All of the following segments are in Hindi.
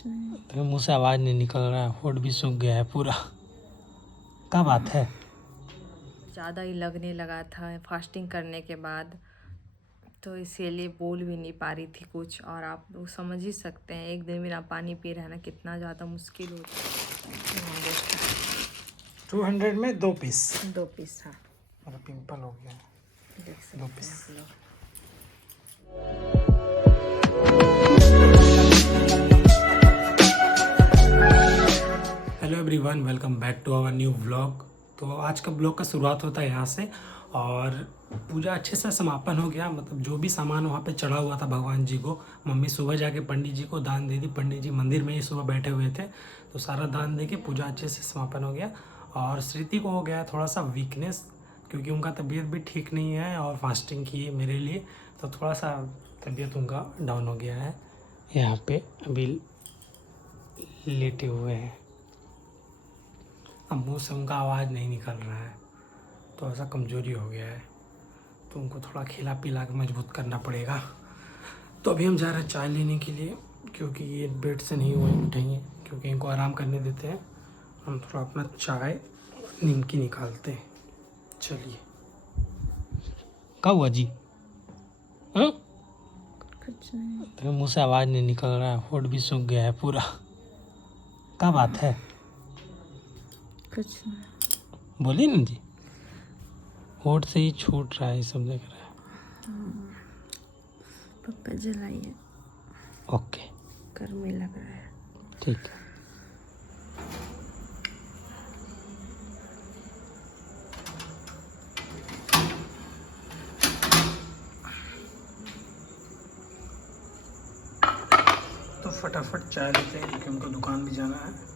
कुछ नहीं। तो मुंह से आवाज़ नहीं निकल रहा है, होठ भी सूख गया है पूरा। क्या बात है? ज़्यादा ही लगने लगा था फास्टिंग करने के बाद, तो इसीलिए बोल भी नहीं पा रही थी कुछ। और आप लोग समझ ही सकते हैं, एक दिन बिना पानी पी रहे ना कितना ज़्यादा मुश्किल होता है। 200 में 2 पीस। 2 पीस, हाँ, मेरा पिंपल हो गया है। देख 2 सकते हैं पीस। आप लोग। Hello everyone, welcome back to our new vlog. तो आज का ब्लॉग का शुरुआत होता है यहाँ से। और पूजा अच्छे से समापन हो गया, मतलब जो भी सामान वहाँ पे चढ़ा हुआ था भगवान जी को, मम्मी सुबह जाके पंडित जी को दान दे दी। पंडित जी मंदिर में ही सुबह बैठे हुए थे, तो सारा दान दे के पूजा अच्छे से समापन हो गया। और श्रुति को हो गया थोड़ा सा वीकनेस, क्योंकि उनका तबीयत भी ठीक नहीं है और फास्टिंग की है मेरे लिए, तो थोड़ा सा तबीयत उनका डाउन हो गया है। यहाँ पे अभी लेटे हुए हैं, अब मुँह से उनका आवाज़ नहीं निकल रहा है, तो ऐसा कमज़ोरी हो गया है, तो उनको थोड़ा खिला पिला के मजबूत करना पड़ेगा। तो अभी हम जा रहे हैं चाय लेने के लिए, क्योंकि ये बेड से नहीं वही उठेंगे, क्योंकि इनको आराम करने देते हैं। हम थोड़ा अपना चाय निमकी निकालते हैं। चलिए। क्या हुआ जी? हाँ, कुछ नहीं। तो मुँह से आवाज़ नहीं निकल रहा है, होठ भी सूख गया है पूरा। क्या बात है? कुछ नहीं। बोलिए ना जी। होठ से ही छूट रहा है, ये सब देख रहा है। पक्का जलाइए, ओके, गर्मी लग रहा है। ठीक है। तो फटाफट चाय लेते हैं, क्योंकि उनको दुकान भी जाना है।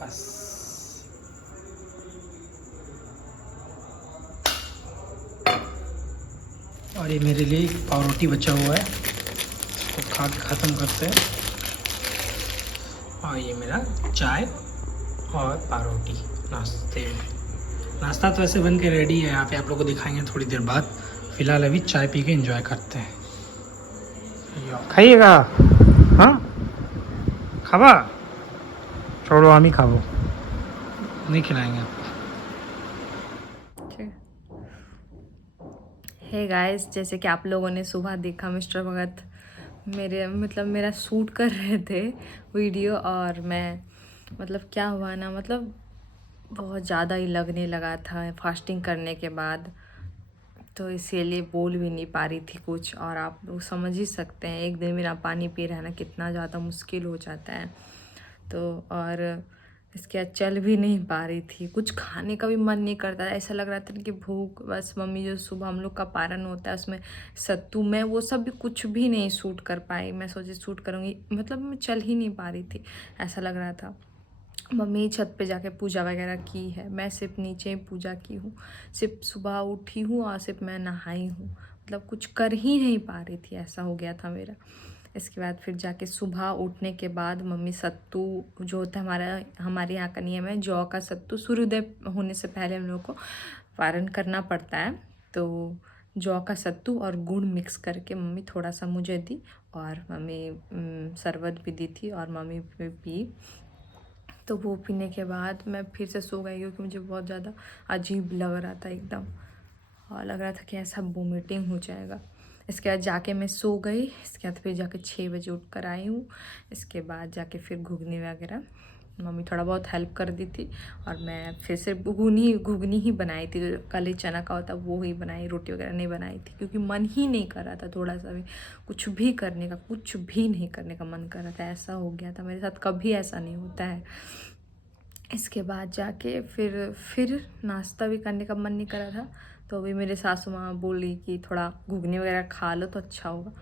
बस। और ये मेरे लिए पाव रोटी बचा हुआ है, इसको खा के ख़त्म करते हैं। और ये मेरा चाय और पाव रोटी नाश्ते में। नाश्ता तो ऐसे बन के रेडी है यहाँ पे, आप लोगों को दिखाएंगे थोड़ी देर बाद। फ़िलहाल अभी चाय पी के एंजॉय करते हैं। खाइएगा? हाँ, खावा? छोड़ो, हम ही खाओ, नहीं खिलाएंगे आपको। हे गाइस, जैसे कि आप लोगों ने सुबह देखा, मिस्टर भगत मेरा शूट कर रहे थे वीडियो। और मैं क्या हुआ ना, बहुत ज़्यादा ही लगने लगा था फास्टिंग करने के बाद, तो इसीलिए बोल भी नहीं पा रही थी कुछ। और आप लोग समझ ही सकते हैं, एक दिन बिना पानी पी रहे ना कितना ज़्यादा मुश्किल हो जाता है। तो और इसके बाद चल भी नहीं पा रही थी, कुछ खाने का भी मन नहीं करता, ऐसा लग रहा था कि भूख बस। मम्मी जो सुबह हम लोग का पारण होता है उसमें सत्तू में वो सब भी कुछ भी नहीं सूट कर पाई। मैं सोची सूट करूँगी, मैं चल ही नहीं पा रही थी, ऐसा लग रहा था। मम्मी छत पे जाके पूजा वगैरह की है, मैं सिर्फ नीचे ही पूजा की हूँ। सिर्फ सुबह उठी हूँ और सिर्फ मैं नहाई हूँ, कुछ कर ही नहीं पा रही थी, ऐसा हो गया था मेरा। इसके बाद फिर जाके सुबह उठने के बाद मम्मी सत्तू जो होता है हमारे यहाँ का नियम है, जौ का सत्तू सूर्योदय होने से पहले हम लोग को पारण करना पड़ता है। तो जौ का सत्तू और गुड़ मिक्स करके मम्मी थोड़ा सा मुझे दी, और मम्मी शरबत भी दी थी और मम्मी भी पी। तो वो पीने के बाद मैं फिर से सो गई, क्योंकि मुझे बहुत ज़्यादा अजीब लग रहा था एकदम, और लग रहा था कि ऐसा वोमिटिंग हो जाएगा। इसके बाद जाके मैं सो गई। इसके बाद फिर जाके 6 बजे उठ कर आई हूँ। इसके बाद जाके फिर घुगनी वगैरह मम्मी थोड़ा बहुत हेल्प कर दी थी, और मैं फिर से घुगनी ही बनाई थी, जो काले चना का होता वो ही बनाई, रोटी वगैरह नहीं बनाई थी, क्योंकि मन ही नहीं कर रहा था थोड़ा सा भी कुछ भी करने का, कुछ भी नहीं करने का मन कर रहा था। ऐसा हो गया था मेरे साथ, कभी ऐसा नहीं होता है। इसके बाद जाके फिर नाश्ता भी करने का मन नहीं कर रहा था, तो अभी मेरे सासू माँ बोली कि थोड़ा घुगनी वगैरह खा लो तो अच्छा होगा।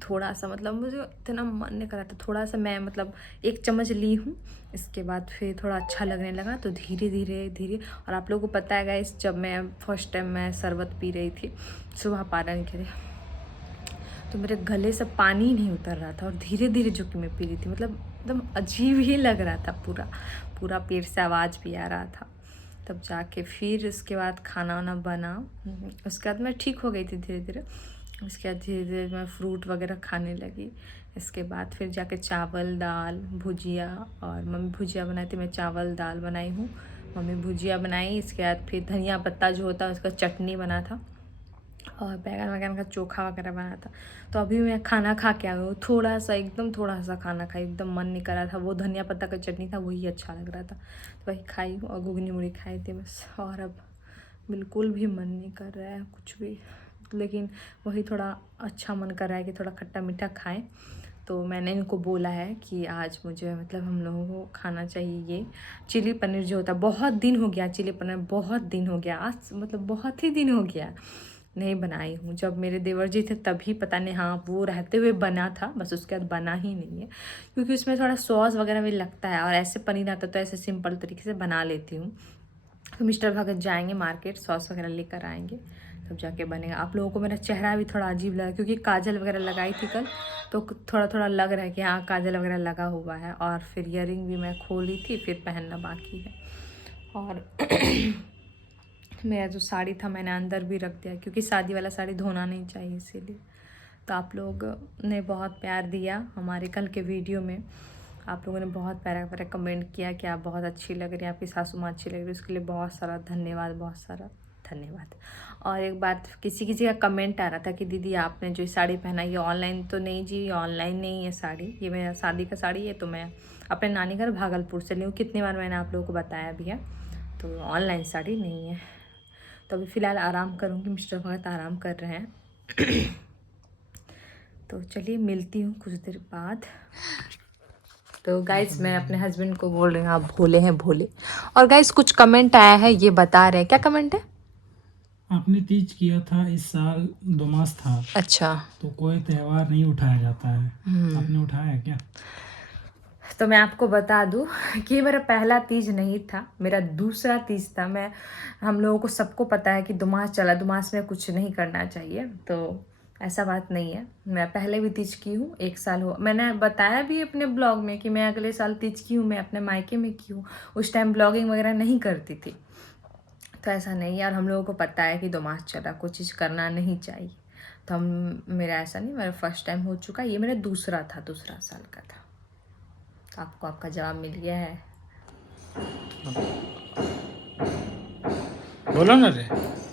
थोड़ा सा मतलब मुझे इतना मन नहीं कर रहा था, थोड़ा सा मैं मतलब 1 चम्मच ली हूँ। इसके बाद फिर थोड़ा अच्छा लगने लगा, तो धीरे धीरे धीरे। और आप लोगों को पता है गाइस, जब मैं फर्स्ट टाइम मैं शरबत पी रही थी सुबह पारण के लिए, तो मेरे गले से पानी ही नहीं उतर रहा था, और धीरे धीरे जो कि मैं पी रही थी, मतलब एकदम अजीब ही लग रहा था, पूरा पूरा पेट से आवाज़ भी आ रहा था। तब जाके फिर उसके बाद खाना वाना बना। उसके बाद मैं ठीक हो गई थी धीरे धीरे। उसके बाद धीरे धीरे मैं फ्रूट वगैरह खाने लगी। इसके बाद फिर जाके चावल दाल भुजिया, और मम्मी भुजिया बनाई थी, मैं चावल दाल बनाई हूँ, मम्मी भुजिया बनाई। इसके बाद फिर धनिया पत्ता जो होता है उसका चटनी बना था, और बैगन वगैरह का चोखा वगैरह बना था। तो अभी मैं खाना खा के आ गई हूँ, थोड़ा सा एकदम थोड़ा सा खाना खाई, एकदम मन नहीं कर रहा था। वो धनिया पत्ता का चटनी था, वही अच्छा लग रहा था, तो वही खाई हूँ, और घुगनी मुड़ी खाई थी बस। और अब बिल्कुल भी मन नहीं कर रहा है कुछ भी, लेकिन वही थोड़ा अच्छा मन कर रहा है कि थोड़ा खट्टा मीठा खाएं। तो मैंने इनको बोला है कि आज मुझे मतलब हम लोगों को खाना चाहिए ये चिली पनीर जो होता है। बहुत दिन हो गया चिली पनीर, बहुत दिन हो गया, आज मतलब बहुत ही दिन हो गया नहीं बनाई हूँ। जब मेरे देवर जी थे तभी पता नहीं, हाँ वो रहते हुए बना था बस, उसके बाद बना ही नहीं है, क्योंकि उसमें थोड़ा सॉस वगैरह भी लगता है, और ऐसे पनीर आता तो ऐसे सिंपल तरीके से बना लेती हूँ। तो मिस्टर भगत जाएंगे मार्केट, सॉस वगैरह लेकर आएंगे, तब जाके बनेगा। आप लोगों को मेरा चेहरा भी थोड़ा अजीब लगा, क्योंकि काजल वगैरह लगाई थी कल, तो थोड़ा थोड़ा लग रहा है कि हाँ काजल वगैरह लगा हुआ है। और फिर ईयरिंग भी मैं खोली थी, फिर पहनना बाकी है। और मेरा जो साड़ी था मैंने अंदर भी रख दिया, क्योंकि शादी वाला साड़ी धोना नहीं चाहिए इसीलिए। तो आप लोग ने बहुत प्यार दिया हमारे कल के वीडियो में, आप लोगों ने बहुत प्यारा प्यारा कमेंट किया कि आप बहुत अच्छी लग रही हैं, आपकी सासू माँ अच्छी लग रही है, उसके लिए बहुत सारा धन्यवाद, बहुत सारा धन्यवाद। और एक बात, किसी किसी का कमेंट आ रहा था कि दीदी आपने जो साड़ी पहना ये ऑनलाइन तो नहीं? जी ऑनलाइन नहीं है साड़ी, ये मेरा शादी का साड़ी है, तो मैं अपने नानी घर भागलपुर से ली हूँ। कितनी बार मैंने आप लोगों को बताया भी है, तो ऑनलाइन साड़ी नहीं है। तो अभी फ़िलहाल आराम करूँगी, मिस्टर भगत आराम कर रहे हैं। तो चलिए मिलती हूँ कुछ देर बाद। तो गाइस मैं अपने हस्बैंड को बोल रही हूँ आप भोले हैं भोले। और गाइस कुछ कमेंट आया है, ये बता रहे हैं, क्या कमेंट है? आपने तीज किया था, इस साल 2 मास था, अच्छा, तो कोई त्योहार नहीं उठाया जाता है, आपने उठाया क्या? तो मैं आपको बता दूं कि मेरा पहला तीज नहीं था, मेरा दूसरा तीज था। हम लोगों को सबको पता है कि दुमास चला, दुमास में कुछ नहीं करना चाहिए, तो ऐसा बात नहीं है। मैं पहले भी तीज की हूँ, 1 साल हुआ। मैंने बताया भी अपने ब्लॉग में कि मैं अगले साल तीज की हूँ, मैं अपने मायके में की हूँ। उस टाइम ब्लॉगिंग वगैरह नहीं करती थी, तो ऐसा नहीं है। और हम लोगों को पता है कि दुमास चला, कुछ चीज़ करना नहीं चाहिए। तो मेरा ऐसा नहीं, मेरा फर्स्ट टाइम हो चुका, ये मेरा दूसरा साल का था। तो आपको आपका जवाब मिल गया है। बोलो ना रे।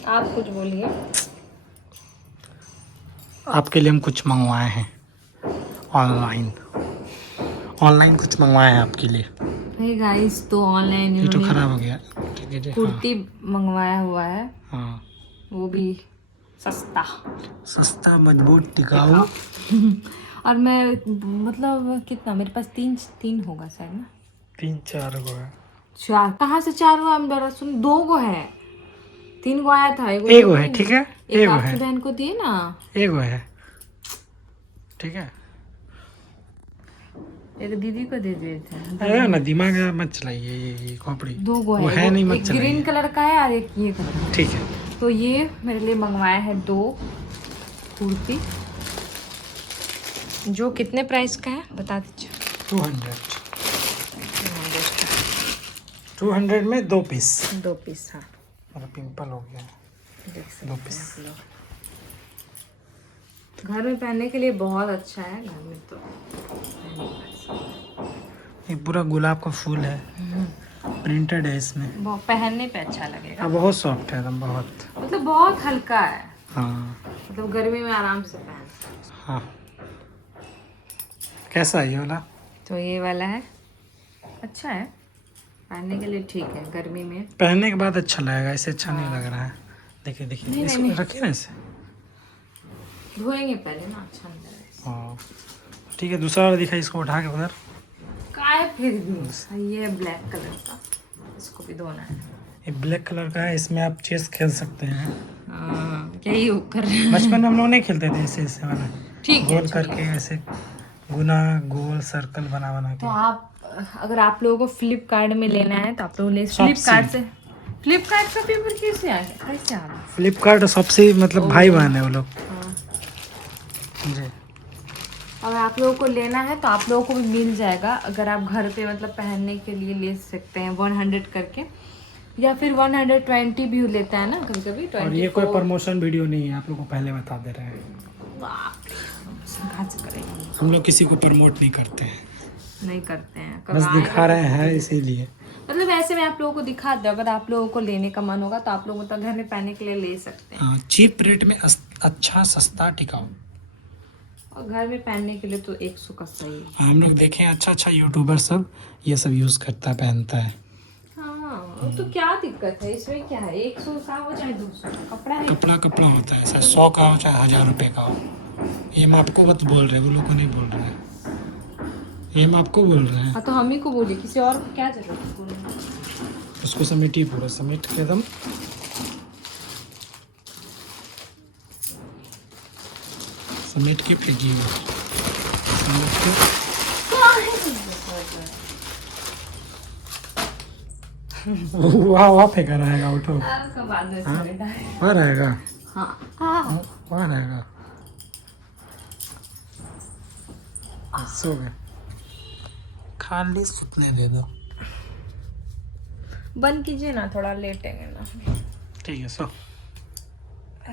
आप कुछ बोलिए। आपके लिए हम कुछ मंगवाए हैं ऑनलाइन, ऑनलाइन कुछ मंगवाए हैं आपके लिए। हे गाइस, तो ऑनलाइन ये तो इन्होंने खराब हो गया, ठीक है जी। कुर्ती मंगवाया हुआ है, हाँ वो भी सस्ता सस्ता मजबूत टिकाऊ। और मैं मतलब कितना, मेरे पास तीन होगा शायद ना, 3-4 गो है। 4 कहाँ से 4 हुआ? मेरा सुन, 2 गो है, 3 गो आया था, एगो है, ठीक है, एक एगो आपकी है, बहन को दिए ना, एगो है, ठीक है। एक दीदी को दे दिए थे। अरे ना दिमाग मत चलाइए, ये खोपड़ी 2 गो वो है, है नहीं, मत एक चलाइए, ग्रीन कलर का है और एक ये कलर का। ठीक है। तो ये मेरे लिए मंगवाया है 2 कुर्ती, जो कितने प्राइस का है बता दीजिए। 200 में 2 पीस। 2 पीस, हाँ। मेरा पिंपल हो गया, देख सकते 2 हैं पीस। आप लोग। घर में पहनने के लिए बहुत अच्छा है, घर में तो ये पूरा गुलाब का फूल है, प्रिंटेड है इसमें, बहुत पहनने पे अच्छा लगेगा। हाँ बहुत सॉफ्ट है एकदम, बहुत, मतलब बहुत हल्का है, हाँ मतलब गर्मी में आराम से पहन सकते। हाँ। कैसा है ये वाला? तो ये वाला है, अच्छा है पहनने के लिए, ठीक है गर्मी में। पहनने के बाद अच्छा लगेगा, ऐसे अच्छा नहीं लग रहा है। देखिए देखिए, इसको रखिए ना, इसे धोएंगे पहले ना, अच्छा नहीं लगेगा। हाँ ठीक है। दूसरा वाला दिखाई, इसको उठा के उधर। काय फिर भी ये ब्लैक कलर का, इसको भी धोना है। ये ब्लैक कलर का है, इसमें आप चेस खेल सकते हैं। यही कर रहे हैं। बचपन में हम लोग नहीं खेलते थे ऐसे ऐसे वाला, ठीक है गोल करके ऐसे गुना गोल सर्कल बना बना तो के। आप अगर आप लोगों को फ्लिपकार्ट में लेना है तो आप लोग ले Shopsy। फ्लिपकार्ट का पेपर कैसे आ गया, कैसे आ गया? फ्लिपकार्ट सबसे मतलब भाई बहन है वो लोग। हाँ। जी। अगर आप लोगों को लेना है तो आप लोगों को भी मिल जाएगा, अगर आप घर पे मतलब पहनने के लिए ले सकते हैं 100 करके, या फिर 120 भी लेता है ना कभी कभी। और ये कोई प्रमोशन वीडियो नहीं है, आप लोगों को पहले बता दे रहे हैं। हम लोग किसी को प्रमोट नहीं करते हैं, नहीं करते हैं, बस दिखा रहे हैं इसीलिए। मतलब ऐसे में आप लोगों को दिखाते हैं, अगर आप लोगों को लेने का मन होगा तो आप लोग मतलब घर में पहनने के लिए ले सकते हैं। हाँ, चीप रेट में अच्छा सस्ता टिकाऊ। और घर में पहनने के लिए तो 100 का सही है। हम लोग देखें अच्छा यूट्यूबर सब ये सब यूज़ करता है, पहनता है। हाँ तो क्या दिक्कत है इसमें, क्या है 100 का हो चाहे 200 का कपड़ा है। कपड़ा होता है, चाहे 100 का हो चाहे 1000 रुपये का हो। ये हम आपको मत बोल रहे, वो लोग को नहीं बोल रहे हैं, ये हम आपको बोल रहे हैं। हाँ तो हम ही को बोलिए, किसी और को क्या जरूरत है बोलने की? उसको समेटिए, पूरा समेट के एकदम समेट के फेंकिए, समेट के। वहाँ फेंका रहेगा, उठो उसका बाद में सुनेगा। वहाँ रहेगा, हाँ वहाँ रहेगा। सो गए, खाली सुतने दे दो। बंद कीजिए ना, थोड़ा लेटेंगे ना। ठीक है, सो।